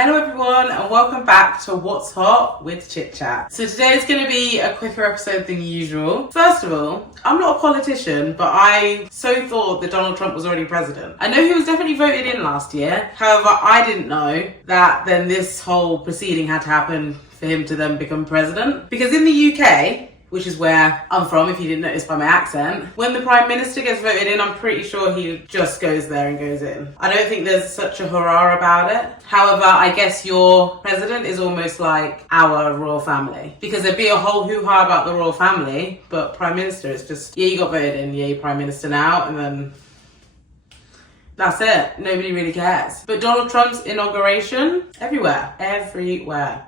Hello everyone and welcome back to What's Hot with Chitchat. So today is going to be a quicker episode than usual. First of all, I'm not a politician, but I so thought that Donald Trump was already president. I know he was definitely voted in last year. However, I didn't know that then this whole proceeding had to happen for him to then become president. Because in the UK, which is where I'm from, if you didn't notice by my accent, when the Prime Minister gets voted in, I'm pretty sure he just goes there and goes in. I don't think there's such a hurrah about it. However, I guess your president is almost like our royal family. Because there'd be a whole hoo-ha about the royal family, but Prime Minister, it's just, yeah, you got voted in, yeah, you're Prime Minister now, and then that's it. Nobody really cares. But Donald Trump's inauguration, everywhere.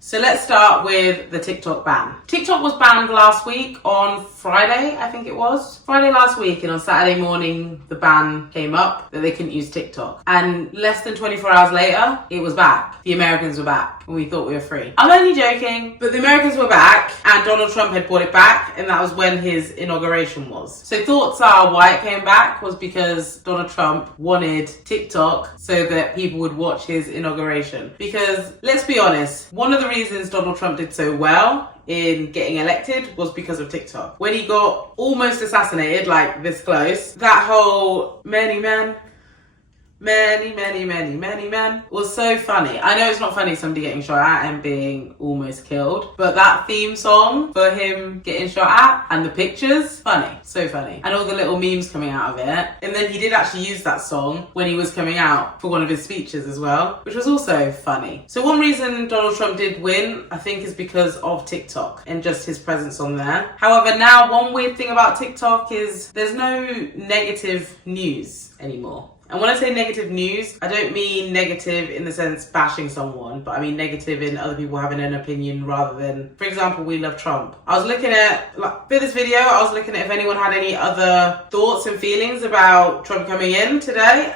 So let's start with the TikTok ban. TikTok was banned last week on Friday, I think it was. Friday last week, and on Saturday morning, the ban came up that they couldn't use TikTok. And less than 24 hours later, it was back. The Americans were back, and we thought we were free. I'm only joking, but the Americans were back, and Donald Trump had brought it back, and that was when his inauguration was. So thoughts are why it came back was because Donald Trump wanted TikTok so that people would watch his inauguration. Because let's be honest, one of the reasons Donald Trump did so well in getting elected was because of TikTok. When he got almost assassinated, like this close, that whole many men was so funny. I know it's not funny somebody getting shot at and being almost killed, but that theme song for him getting shot at and the pictures, funny, so funny. And all the little memes coming out of it. And then he did actually use that song when he was coming out for one of his speeches as well, which was also funny. So one reason Donald Trump did win, I think, is because of TikTok and just his presence on there. However, now one weird thing about TikTok is there's no negative news anymore. And when I say negative news, I don't mean negative in the sense bashing someone, but I mean negative in other people having an opinion rather than, for example, we love Trump. I was looking at, like, for this video, I was looking at if anyone had any other thoughts and feelings about Trump coming in today,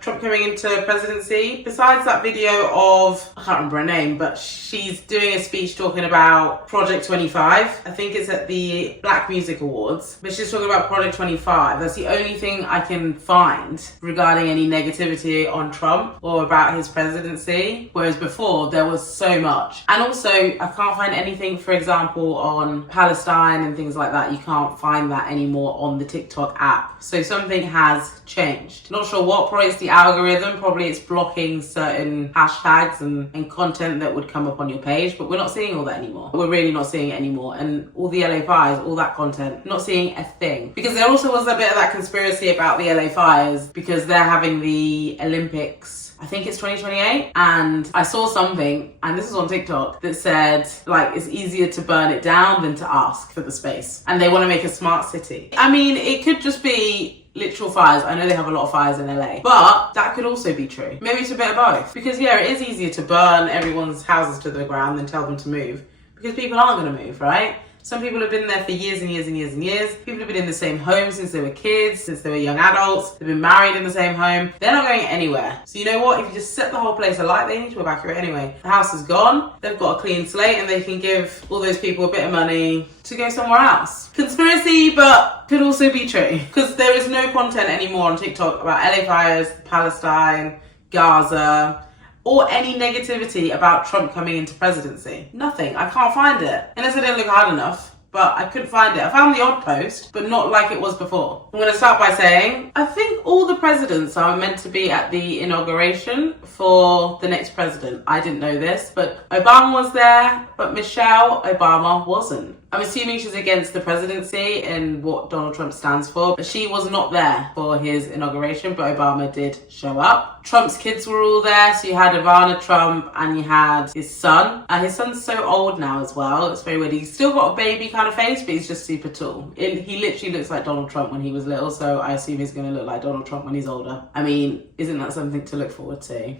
Trump coming into presidency. Besides that video of, I can't remember her name, but she's doing a speech talking about Project 25. I think it's at the Black Music Awards, but she's talking about Project 25. That's the only thing I can find regarding any negativity on Trump or about his presidency, whereas before there was so much. And also I can't find anything, for example, on Palestine and things like that. You can't find that anymore on the TikTok app. So something has changed. Not sure what, probably it's the algorithm, probably it's blocking certain hashtags and content that would come up on your page, but we're not seeing all that anymore. We're really not seeing it anymore. And all the LA fires, all that content, not seeing a thing. Because there also was a bit of that conspiracy about the LA fires, because they're having the Olympics, I think it's 2028, and I saw something, and this is on TikTok, that said, like, it's easier to burn it down than to ask for the space. And they want to make a smart city. I mean, it could just be literal fires. I know they have a lot of fires in LA, but that could also be true. Maybe it's a bit of both. Because yeah, it is easier to burn everyone's houses to the ground than tell them to move. Because people aren't going to move, right? Some people have been there for years and years and years and years. People have been in the same home since they were kids, since they were young adults. They've been married in the same home. They're not going anywhere. So you know what? If you just set the whole place alight, they need to evacuate anyway. The house is gone. They've got a clean slate and they can give all those people a bit of money to go somewhere else. Conspiracy, but could also be true. Because there is no content anymore on TikTok about LA fires, Palestine, Gaza, or any negativity about Trump coming into presidency. Nothing. I can't find it. Unless I didn't look hard enough. But I couldn't find it. I found the odd post, but not like it was before. I'm going to start by saying, I think all the presidents are meant to be at the inauguration for the next president. I didn't know this, but Obama was there, but Michelle Obama wasn't. I'm assuming she's against the presidency and what Donald Trump stands for, but she was not there for his inauguration, but Obama did show up. Trump's kids were all there, so you had Ivana Trump and you had his son. His son's so old now as well, it's very weird. He's still got a baby kind of face, but he's just super tall. He literally looks like Donald Trump when he was little, so I assume he's going to look like Donald Trump when he's older. I mean, isn't that something to look forward to?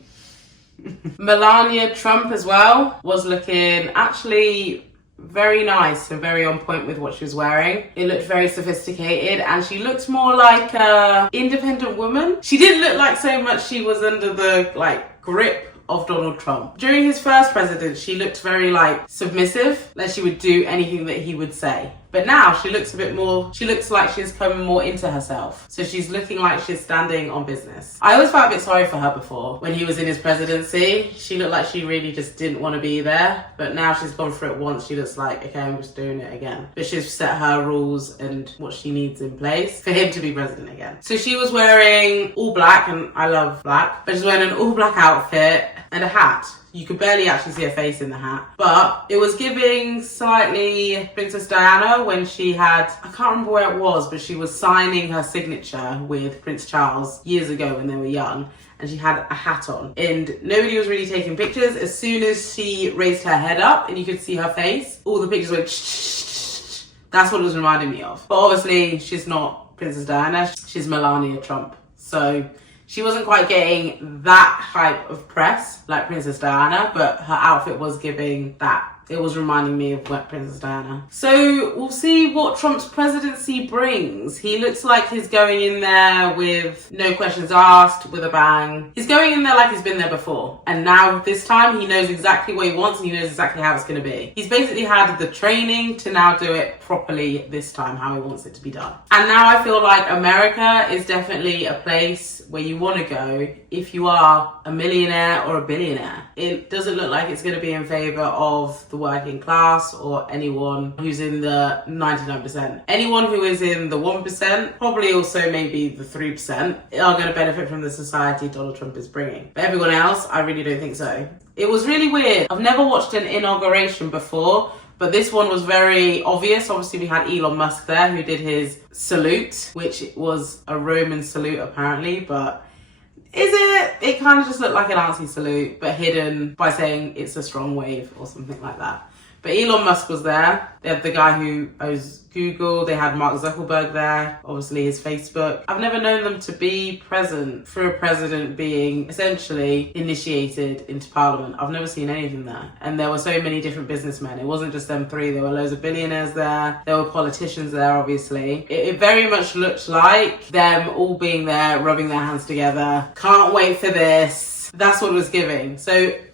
Melania Trump as well was looking actually very nice and very on point with what she was wearing. It looked very sophisticated and she looked more like a independent woman. She didn't look like so much she was under the like grip of Donald Trump. During his first presidency, she looked very like submissive, like she would do anything that he would say. But now she looks like she's coming more into herself. So she's looking like she's standing on business. I always felt a bit sorry for her before when he was in his presidency. She looked like she really just didn't want to be there. But now she's gone through it once. She looks like, okay, I'm just doing it again. But she's set her rules and what she needs in place for him to be president again. So she was wearing all black, and I love black, but she's wearing an all black outfit and a hat. You could barely actually see her face in the hat. But it was giving slightly Princess Diana when she had, I can't remember where it was, but she was signing her signature with Prince Charles years ago when they were young. And she had a hat on. And nobody was really taking pictures. As soon as she raised her head up and you could see her face, all the pictures went shh. That's what it was reminding me of. But obviously, she's not Princess Diana. She's Melania Trump. So she wasn't quite getting that type of press like Princess Diana, but her outfit was giving that. It was reminding me of Princess Diana. So we'll see what Trump's presidency brings. He looks like he's going in there with no questions asked, with a bang. He's going in there like he's been there before. And now this time he knows exactly what he wants and he knows exactly how it's going to be. He's basically had the training to now do it properly this time, how he wants it to be done. And now I feel like America is definitely a place where you want to go if you are a millionaire or a billionaire. It doesn't look like it's going to be in favor of the working class or anyone who's in the 99%. Anyone who is in the 1%, probably also maybe the 3%, are going to benefit from the society Donald Trump is bringing. But everyone else, I really don't think so. It was really weird. I've never watched an inauguration before, but this one was very obvious. Obviously, we had Elon Musk there who did his salute, which was a Roman salute apparently, but is it? It kind of just looked like an artsy salute, but hidden by saying it's a strong wave or something like that. But Elon Musk was there. They had the guy who owns Google. They had Mark Zuckerberg there, obviously his Facebook. I've never known them to be present for a president being essentially initiated into parliament. I've never seen anything there. And there were so many different businessmen. It wasn't just them three. There were loads of billionaires there. There were politicians there, obviously. It very much looked like them all being there, rubbing their hands together. Can't wait for this. That's what it was giving.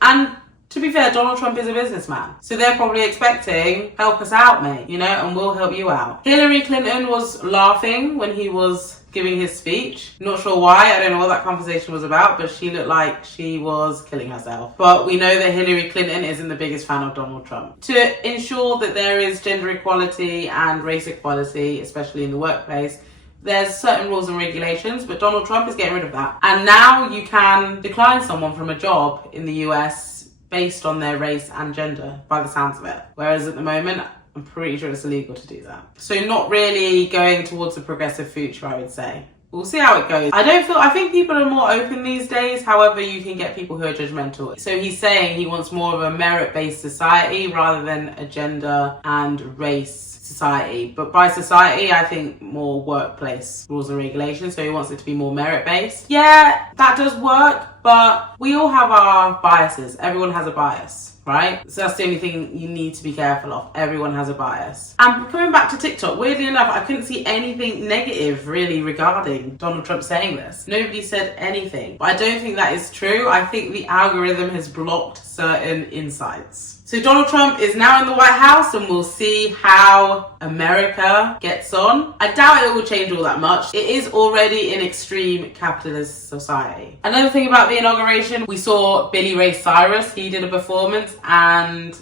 And to be fair, Donald Trump is a businessman. So they're probably expecting, help us out, mate, and we'll help you out. Hillary Clinton was laughing when he was giving his speech. Not sure why, I don't know what that conversation was about, but she looked like she was killing herself. But we know that Hillary Clinton isn't the biggest fan of Donald Trump. To ensure that there is gender equality and race equality, especially in the workplace, there's certain rules and regulations, but Donald Trump is getting rid of that. And now you can decline someone from a job in the US based on their race and gender, by the sounds of it. Whereas at the moment, I'm pretty sure it's illegal to do that. So not really going towards a progressive future, I would say. We'll see how it goes. I think people are more open these days. However, you can get people who are judgmental. So he's saying he wants more of a merit-based society rather than a gender and race society. But by society, I think more workplace rules and regulations. So he wants it to be more merit-based. Yeah, that does work, but we all have our biases. Everyone has a bias, right? So that's the only thing you need to be careful of. Everyone has a bias. And coming back to TikTok, weirdly enough, I couldn't see anything negative really regarding Donald Trump saying this. Nobody said anything. But I don't think that is true. I think the algorithm has blocked certain insights. So Donald Trump is now in the White House and we'll see how America gets on. I doubt it will change all that much. It is already an extreme capitalist society. Another thing about the inauguration, we saw Rae Cyrus. He did a performance and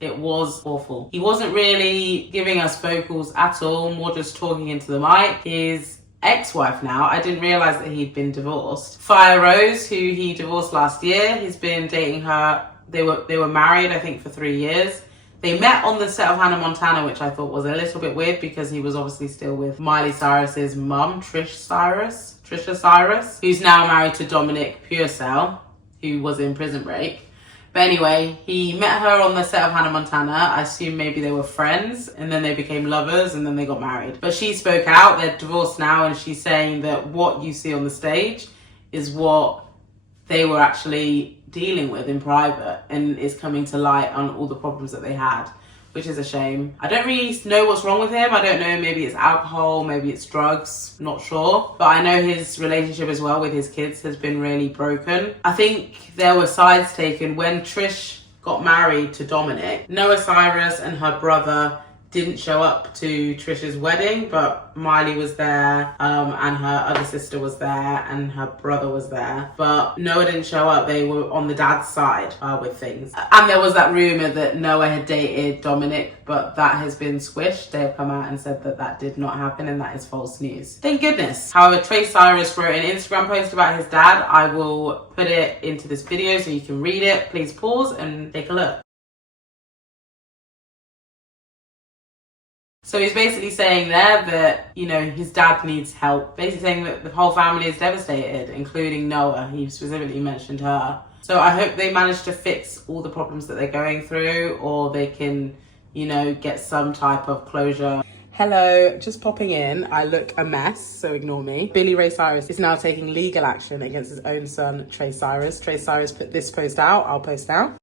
it was awful. He wasn't really giving us vocals at all, more just talking into the mic. His ex-wife now, I didn't realise that he'd been divorced. Fire Rose, who he divorced last year, he's been dating her. They were married, I think, for 3 years. They met on the set of Hannah Montana, which I thought was a little bit weird because he was obviously still with Miley Cyrus's mum, Trisha Cyrus, who's now married to Dominic Purcell, who was in Prison Break. But anyway, he met her on the set of Hannah Montana. I assume maybe they were friends and then they became lovers and then they got married. But she spoke out, they're divorced now, and she's saying that what you see on the stage is what they were actually dealing with in private, and it's coming to light on all the problems that they had. which is a shame. I don't really know what's wrong with him. I don't know, maybe it's alcohol, maybe it's drugs, not sure. But I know his relationship as well with his kids has been really broken. I think there were sides taken when Trish got married to Dominic. Rae Cyrus and her brother didn't show up to Trish's wedding, but Miley was there, and her other sister was there, and her brother was there. But Noah didn't show up. They were on the dad's side with things. And there was that rumour that Noah had dated Dominic, but that has been squished. They have come out and said that that did not happen, and that is false news. Thank goodness. However, Rae Cyrus wrote an Instagram post about his dad. I will put it into this video so you can read it. Please pause and take a look. So he's basically saying there that, you know, his dad needs help. Basically saying that the whole family is devastated, including Noah. He specifically mentioned her. So I hope they manage to fix all the problems that they're going through, or they can, you know, get some type of closure. Hello, just popping in. I look a mess, so ignore me. Rae Cyrus is now taking legal action against his own son, Rae Cyrus. Rae Cyrus put this post out. I'll post now.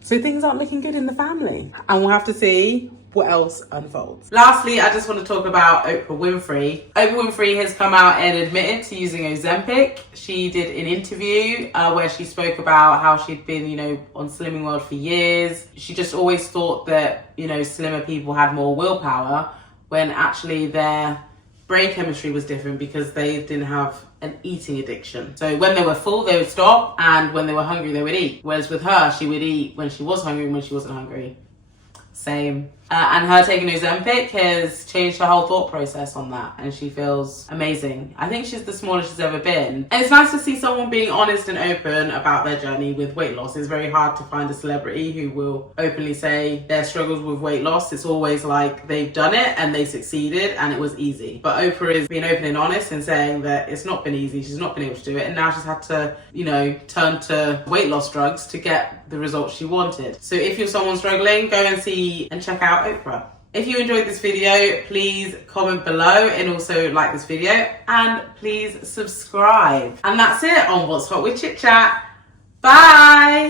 So things aren't looking good in the family. And we'll have to see what else unfolds. Lastly, I just want to talk about Oprah Winfrey. Oprah Winfrey has come out and admitted to using Ozempic. She did an interview where she spoke about how she'd been, you know, on Slimming World for years. She just always thought that, you know, slimmer people had more willpower, when actually their brain chemistry was different because they didn't have an eating addiction. So when they were full, they would stop, and when they were hungry, they would eat. Whereas with her, she would eat when she was hungry and when she wasn't hungry. Same. And her taking Ozempic has changed her whole thought process on that, and she feels amazing. I think she's the smallest she's ever been. And it's nice to see someone being honest and open about their journey with weight loss. It's very hard to find a celebrity who will openly say their struggles with weight loss. It's always like they've done it and they succeeded and it was easy. But Oprah is being open and honest and saying that it's not been easy. She's not been able to do it, and now she's had to, you know, turn to weight loss drugs to get the results she wanted. So if you're someone struggling, go and see and check out Oprah. If you enjoyed this video, please comment below and also like this video, and please subscribe. And that's it on What's Hot with Chit Chat. Bye!